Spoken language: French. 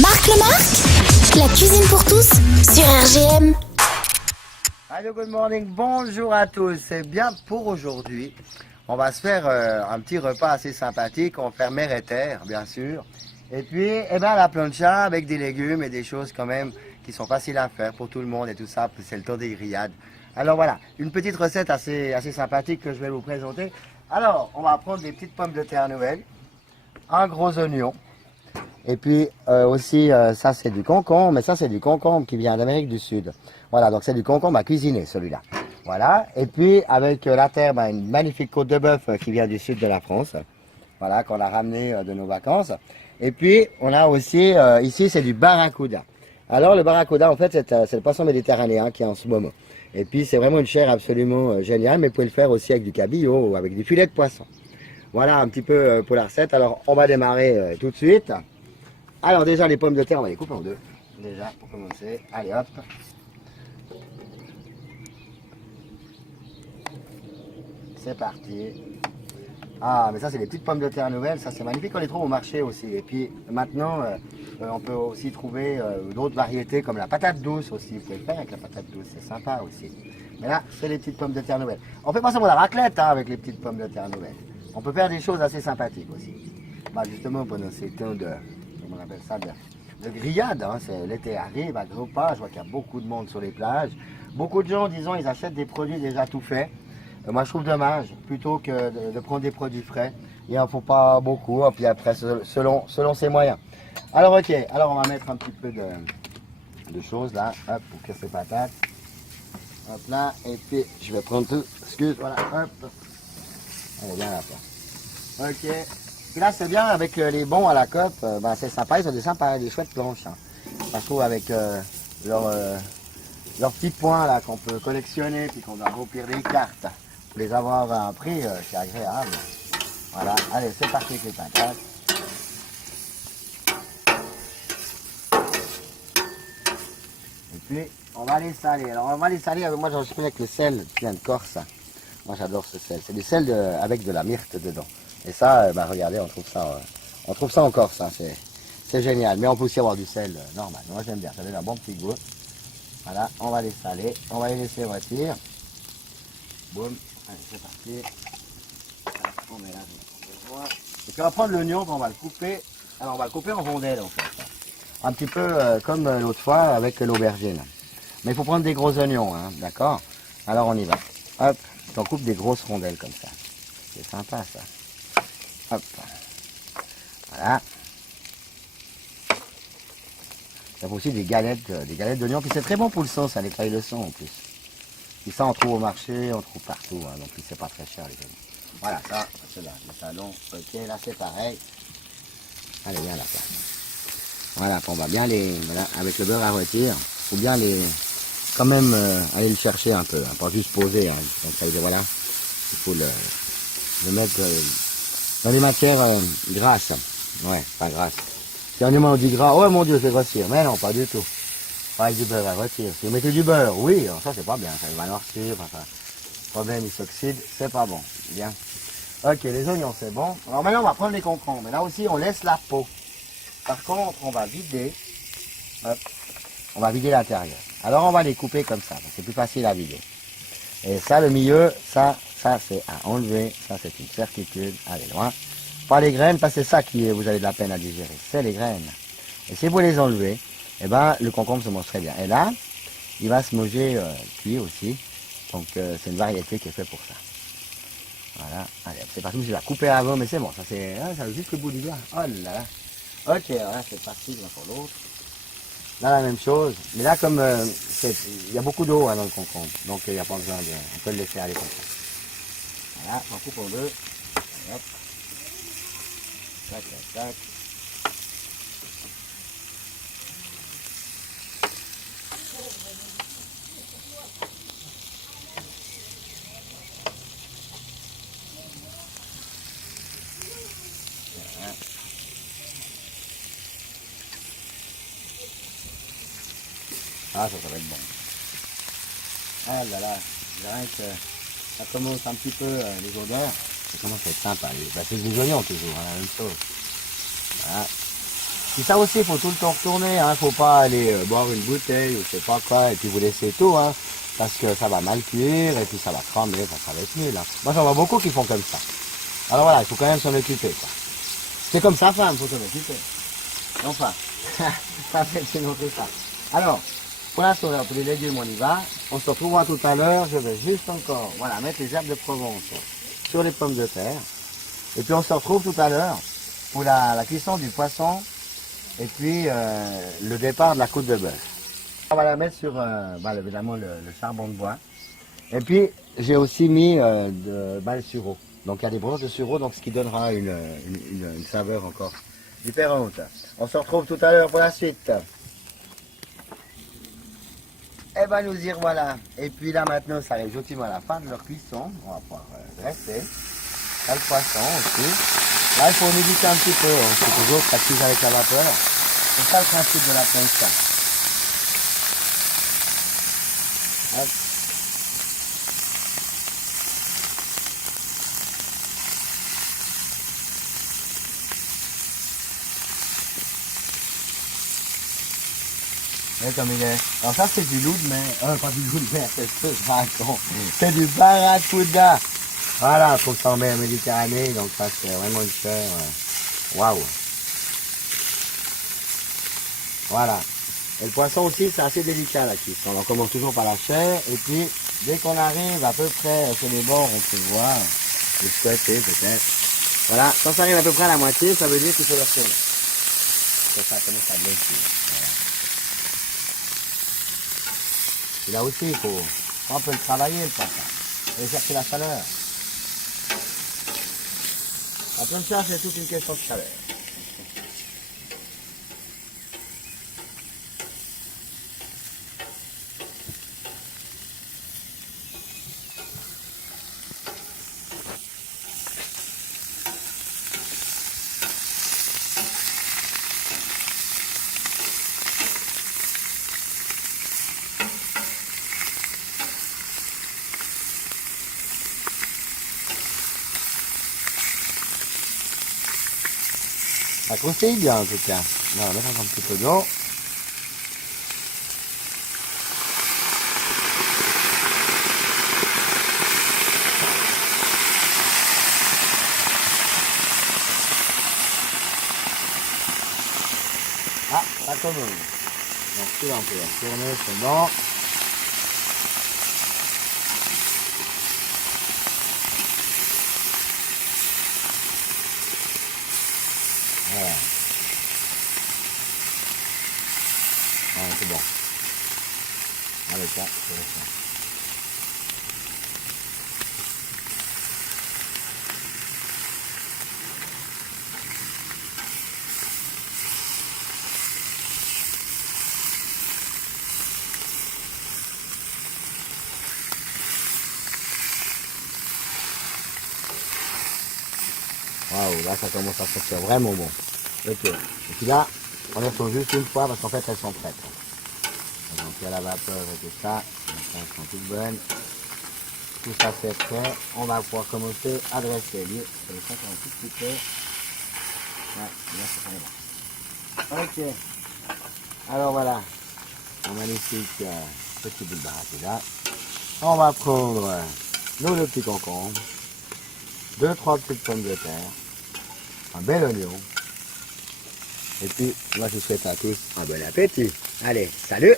Marc Lemarque, la cuisine pour tous sur RGM. Allô, good morning, bonjour à tous. C'est bien pour aujourd'hui. On va se faire un petit repas assez sympathique. On va faire mer et terre, bien sûr. Et puis, la plancha avec des légumes et des choses quand même qui sont faciles à faire pour tout le monde et tout ça. C'est le temps des grillades. Alors voilà, une petite recette assez sympathique que je vais vous présenter. Alors, on va prendre des petites pommes de terre nouvelles, un gros oignon. Et puis aussi, ça c'est du concombre, mais ça c'est du concombre qui vient d'Amérique du Sud. Voilà, donc c'est du concombre à cuisiner celui-là. Voilà, et puis avec la terre, une magnifique côte de bœuf qui vient du sud de la France. Voilà, qu'on a ramené de nos vacances. Et puis on a aussi, ici c'est du barracuda. Alors le barracuda en fait c'est le poisson méditerranéen qui est en ce moment. Et puis c'est vraiment une chair absolument géniale, mais vous pouvez le faire aussi avec du cabillaud ou avec du filet de poisson. Voilà un petit peu pour la recette. Alors on va démarrer tout de suite. Alors déjà les pommes de terre, on va les couper en deux. Déjà pour commencer. Allez hop. C'est parti. Ah mais ça c'est les petites pommes de terre nouvelles, ça c'est magnifique, on les trouve au marché aussi. Et puis maintenant on peut aussi trouver d'autres variétés comme la patate douce aussi. Vous pouvez le faire avec la patate douce, c'est sympa aussi. Mais là c'est les petites pommes de terre nouvelles. On fait pas ça pour la raclette avec les petites pommes de terre nouvelles. On peut faire des choses assez sympathiques aussi. Justement pendant ces temps de, comment on appelle ça, de grillade, hein, l'été arrive à gros pas, je vois qu'il y a beaucoup de monde sur les plages. Beaucoup de gens, disons, ils achètent des produits déjà tout faits. Moi je trouve dommage, plutôt que de prendre des produits frais. Il n'en faut pas beaucoup, et puis après selon ses moyens. Alors ok, alors on va mettre un petit peu de choses là, hop, pour cuire ces patates. Hop là, et puis je vais prendre tout, voilà, hop. Allez, bien là, quoi. Ok. Puis là, c'est bien avec les bons à la cope, c'est sympa, ils ont des chouettes planches. Hein. Je trouve avec leurs petits points là qu'on peut collectionner, puis qu'on doit remplir des cartes. Pour les avoir à un prix, c'est agréable. Voilà, allez, c'est parti avec les patates. Et puis, on va les saler. Alors, on va les saler, moi j'en suis avec le sel qui vient de Corse. Moi j'adore ce sel. C'est du sel avec de la myrte dedans. Et ça, regardez, on trouve ça en Corse. Hein. C'est génial. Mais on peut aussi avoir du sel normal. Moi j'aime bien. Ça donne un bon petit goût. Voilà, on va les saler. On va les laisser rôtir. Boum. Allez, c'est parti. On met là. Et puis on va prendre l'oignon, on va le couper. Alors on va le couper en rondelles en fait. Un petit peu comme l'autre fois avec l'aubergine. Mais il faut prendre des gros oignons, hein, d'accord? Alors on y va. Hop. On coupe des grosses rondelles comme ça. C'est sympa ça. Hop. Voilà. Il y a aussi des galettes d'oignons. Puis c'est très bon pour le sang, ça nettoie le sang en plus. Et ça on trouve au marché, on trouve partout. Hein, donc c'est pas très cher les oignons. Voilà, ça, c'est là, le salon. Ok, là c'est pareil. Allez, viens là. Voilà, on va bien voilà, avec le beurre à rôtir. Faut bien quand même aller le chercher un peu, hein, pas juste poser. Hein. Donc voilà, il faut le mettre dans les matières grasses. Ouais, pas grasses. Si on dit gras, oh mon Dieu, c'est grossir. Mais non, pas du tout. Pas avec du beurre à rôtir. Si vous mettez du beurre, oui, alors ça c'est pas bien, ça va noircir, enfin, problème il s'oxyde, c'est pas bon. Bien. Ok, les oignons c'est bon. Alors maintenant on va prendre les concombres. Mais là aussi on laisse la peau. Par contre, on va vider. Hop, on va vider l'intérieur. Alors on va les couper comme ça, c'est plus facile à vider. Et ça, le milieu, ça c'est à enlever, ça c'est une certitude, allez loin. Pas les graines, parce que c'est ça qui vous avez de la peine à digérer, c'est les graines. Et si vous les enlevez, le concombre se mange très bien. Et là, il va se manger cuit aussi, donc c'est une variété qui est faite pour ça. Voilà, allez, c'est parti, je vais la couper avant, mais c'est bon, ça va juste le bout du doigt. Oh là là. Ok, alors là c'est parti, l'un pour l'autre. Là, la même chose. Mais là, comme il y a beaucoup d'eau hein, dans le concombre, donc il n'y a pas besoin on peut le laisser aller comme ça. Voilà, on coupe en deux. Et hop. Tac, tac, tac. Voilà. Ah, ça va être bon. Ah là là, je dirais que ça commence un petit peu les odeurs. Ça commence à être sympa. C'est des oignons toujours, hein, la même chose. Voilà. Puis ça aussi, il faut tout le temps retourner, hein. Faut pas aller boire une bouteille ou je sais pas quoi, et puis vous laisser tout, hein. Parce que ça va mal cuire, et puis ça va cramer, ça va être nul, hein. Moi j'en vois beaucoup qui font comme ça. Alors voilà, il faut quand même s'en occuper, quoi. C'est comme sa femme, il faut s'en occuper. Enfin, ça fait c'est notre ça. Alors, pour l'instant, pour les légumes, on y va. On se retrouvera tout à l'heure. Je vais juste encore, voilà, mettre les herbes de Provence sur les pommes de terre. Et puis on se retrouve tout à l'heure pour la cuisson du poisson et puis le départ de la côte de bœuf. On va la mettre sur, évidemment, le charbon de bois. Et puis, j'ai aussi mis le sureau. Donc, il y a des branches de sureau, donc ce qui donnera une saveur encore différente. On se retrouve tout à l'heure pour la suite. Eh ben, nous y revoilà. Et puis là, maintenant, ça arrive gentiment à la fin de leur cuisson. On va pouvoir dresser. Là, le poisson aussi. Là, il faut humidifier un petit peu. Hein. C'est toujours que ça cuise avec la vapeur. C'est ça le principe de la plancha. Hop. Et comme il est. Alors ça c'est du loup de mer. Pas du loup de mer, c'est ce que je raconte. C'est du barracuda. Voilà, faut s'en mettre en Méditerranée, donc ça c'est vraiment une chair. Waouh. Voilà. Et le poisson aussi c'est assez délicat la cuisson. On commence toujours par la chair et puis dès qu'on arrive à peu près sur les bords, on peut voir le souhaiter peut-être. Voilà, quand ça arrive à peu près à la moitié, ça veut dire qu'il faut le retourner. Ça commence à blesser. Voilà. Et là aussi, il faut un peu le travailler, le poisson. Aller chercher la chaleur. La plancha, c'est toute une question de chaleur. Ça croustille bien en tout cas. On va mettre encore un petit peu d'eau. Ah, ça commence. Donc celui-là on peut le tourner, c'est bon. Voilà. Ouais, c'est bon. Allez, ça, c'est ça. Waouh, là ça commence à sortir vraiment bon. Ok. Et puis là, on les retrouve juste une fois parce qu'en fait elles sont prêtes. Donc il y a la vapeur et tout ça. Donc elles sont toutes bonnes. Tout ça c'est prêt. On va pouvoir commencer à dresser. Lui, je vais faire un tout petit peu. Ouais, là c'est là. Ok. Alors voilà. Un magnifique petit bout de barracuda. On va prendre nos deux petits concombres. 2-3 petites pommes de terre. Un bel oignon. Et puis, moi je vous souhaite à tous un bon appétit. Allez, salut!